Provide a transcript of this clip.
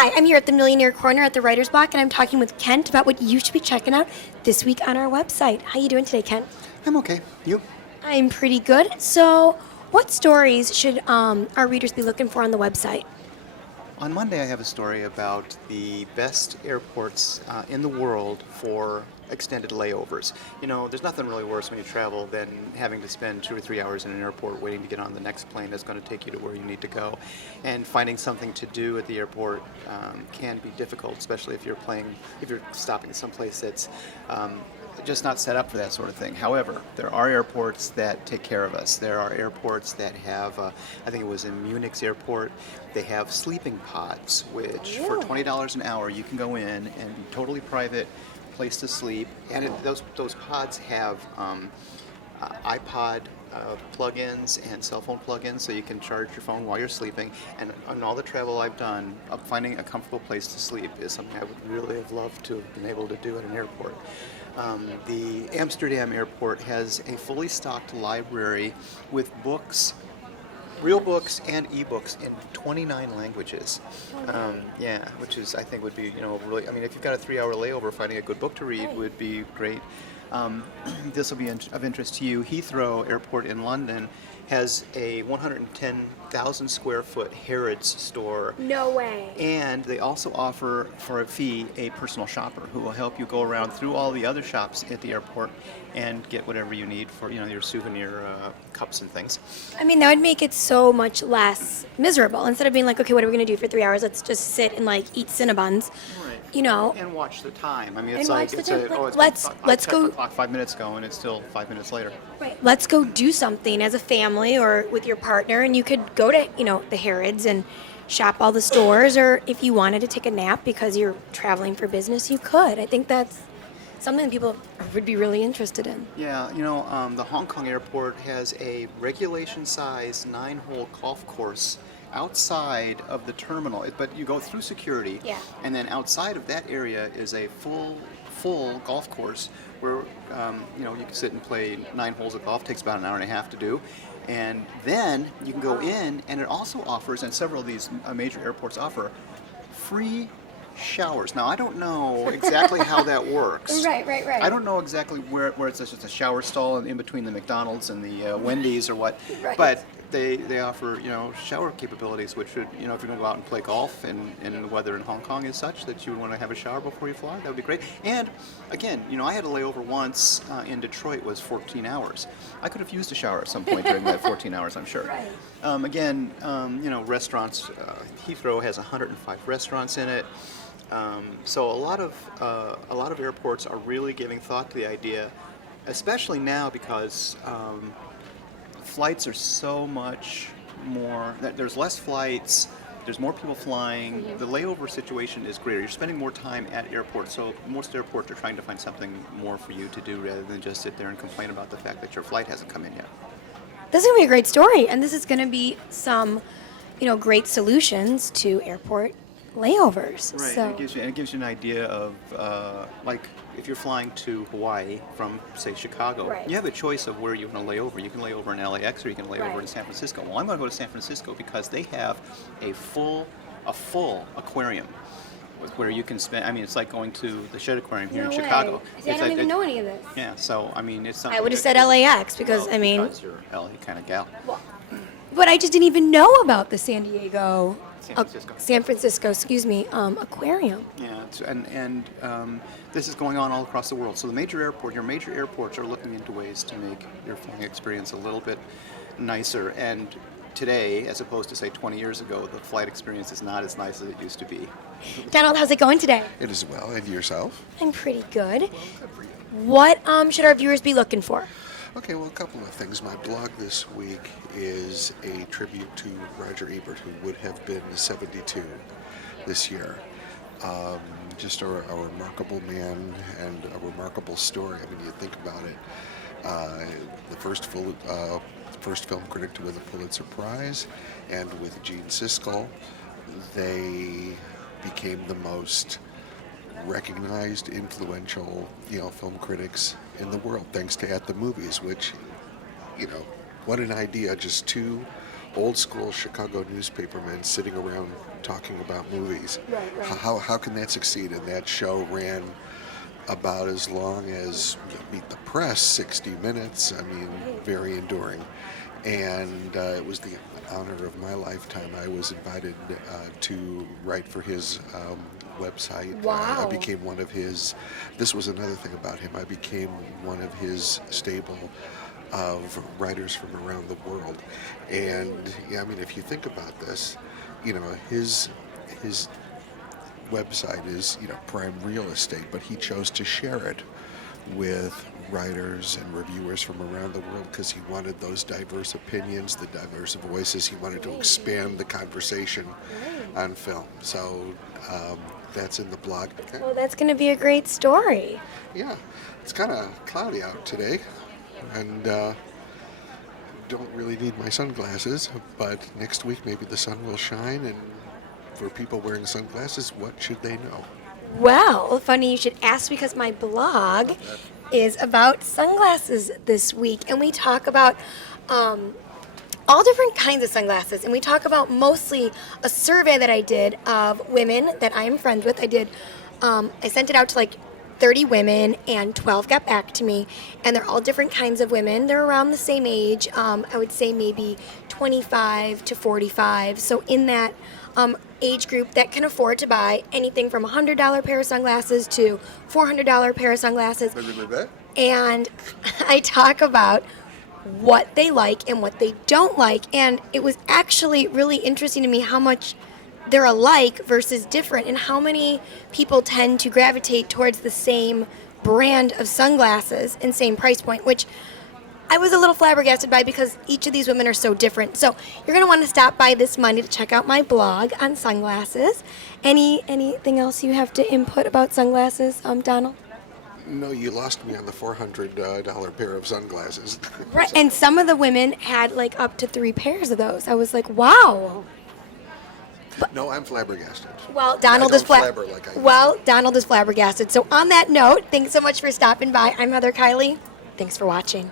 Hi, I'm here at the Millionaire COrner at the Writer's Block, and I'm talking with Kent about what you should be checking out this week on our website. How you doing today, Kent? I'm okay. You? I'm pretty good. So, what stories should our readers be looking for on the website? On Monday, I have a story about the best airports in the world for extended layovers. You know, there's nothing really worse when you travel than having to spend 2 or 3 hours in an airport waiting to get on the next plane that's going to take you to where you need to go. And finding something to do at the airport can be difficult, especially if you're stopping someplace that's just not set up for that sort of thing. However, there are airports that take care of us. There are airports that have, I think it was in Munich's airport, they have sleeping pods, which for $20 an hour you can go in and be totally private, place to sleep. And those pods have iPod plug-ins and cell phone plug-ins, so you can charge your phone while you're sleeping. And on all the travel I've done, finding a comfortable place to sleep is something I would really have loved to have been able to do at an airport. The Amsterdam airport has a fully stocked library with books, real books and ebooks in 29 languages. Yeah, which is, I think, would be, really, I mean, if you've got a 3-hour layover, finding a good book to read would be great. This will be of interest to you. Heathrow Airport in London has a 110,000 square foot Harrods store. No way. And they also offer, for a fee, a personal shopper who will help you go around through all the other shops at the airport and get whatever you need for, your souvenir cups and things. I mean, that would make it so much less miserable. Instead of being like, okay, what are we going to do for 3 hours? Let's just sit and eat Cinnabons. Right. And watch the time. I mean, it's like watch the time. I Let's checked go. the clock 5 minutes ago, and it's still 5 minutes later. Right. Let's go do something as a family or with your partner, and you could go to the Harrods and shop all the stores, or if you wanted to take a nap because you're traveling for business, you could. I think that's something that people would be really interested in. Yeah, the Hong Kong airport has a regulation-size 9-hole golf course outside of the terminal, but you go through security, Yeah. and then outside of that area is a full golf course where you can sit and play 9 holes of golf. Takes about an hour and a half to do, and then you can go in, and it also offers, and several of these major airports offer, free showers. Now, I don't know exactly how that works. Right. I don't know exactly where it's just a shower stall in between the McDonald's and the Wendy's or what, Right. but they offer, shower capabilities, which should, if you're going to go out and play golf and the weather in Hong Kong is such that you would want to have a shower before you fly, that would be great. And again, I had a layover once in Detroit, was 14 hours. I could have used a shower at some point during that 14 hours, I'm sure. Right. Again, restaurants, Heathrow has 105 restaurants in it. So a lot of airports are really giving thought to the idea, especially now because flights are so much more. There's less flights. There's more people flying. The layover situation is greater. You're spending more time at airports, so most airports are trying to find something more for you to do rather than just sit there and complain about the fact that your flight hasn't come in yet. This is going to be a great story, and this is going to be some, great solutions to airport layovers. Right, So, and it gives you an idea of, if you're flying to Hawaii from, say, Chicago, Right. you have a choice of where you want to lay over. You can lay over in LAX or you can lay over Right. in San Francisco. Well, I'm going to go to San Francisco because they have a full aquarium where you can spend. I mean, it's like going to the Shed Aquarium here no in way. Chicago. See, I don't even know any of this. Yeah, so I mean, it's something. I would have said LAX because, well, because you're an LA kind of gal. but I just didn't even know about the San Diego, San Francisco. aquarium. Yeah, and this is going on all across the world. So your major airports are looking into ways to make your flying experience a little bit nicer. And today, as opposed to say 20 years ago, the flight experience is not as nice as it used to be. Donald, how's it going today? It is well, and yourself? I'm pretty good. Good for you. What should our viewers be looking for? Okay, well, a couple of things. My blog this week is a tribute to Roger Ebert, who would have been 72 this year. Just a remarkable man and a remarkable story. I mean, you think about it. The first film critic to win the Pulitzer Prize, and with Gene Siskel, they became the most recognized, influential, film critics in the world, thanks to At the Movies, which, what an idea. Just two old school Chicago newspapermen sitting around talking about movies. Right. How can that succeed? And that show ran about as long as Meet the Press, 60 minutes. I mean, very enduring. And it was the honor of my lifetime. I was invited to write for his website. Wow. I became one of his, this was another thing about him, I became one of his stable of writers from around the world. And yeah, I mean, if you think about this, you know, his website is, you know, prime real estate, but he chose to share it with writers and reviewers from around the world because he wanted those diverse opinions, the diverse voices. He wanted to expand the conversation on film. So that's in the blog. Well, that's going to be a great story. Yeah, it's kind of cloudy out today, and don't really need my sunglasses, but next week maybe the sun will shine, and for people wearing sunglasses, what should they know? Well, funny you should ask because my blog is about sunglasses this week, and we talk about all different kinds of sunglasses, and we talk about mostly a survey that I did of women that I am friends with. I sent it out to like 30 women, and 12 got back to me, and they're all different kinds of women. They're around the same age. I would say maybe 25 to 45. So in that age group that can afford to buy anything from $100 pair of sunglasses to $400 pair of sunglasses. And I talk about what they like and what they don't like. And it was actually really interesting to me how much they're alike versus different, and how many people tend to gravitate towards the same brand of sunglasses and same price point, which I was a little flabbergasted by because each of these women are so different. So you're going to want to stop by this Monday to check out my blog on sunglasses. Anything else you have to input about sunglasses, Donald? No, you lost me on the $400 pair of sunglasses. Right, and some of the women had like up to 3 pairs of those. I was like, wow. No, I'm flabbergasted. Well, Donald is flabber like I used Well, Donald is flabbergasted. So on that note, thanks so much for stopping by. I'm Heather Kiley. Thanks for watching.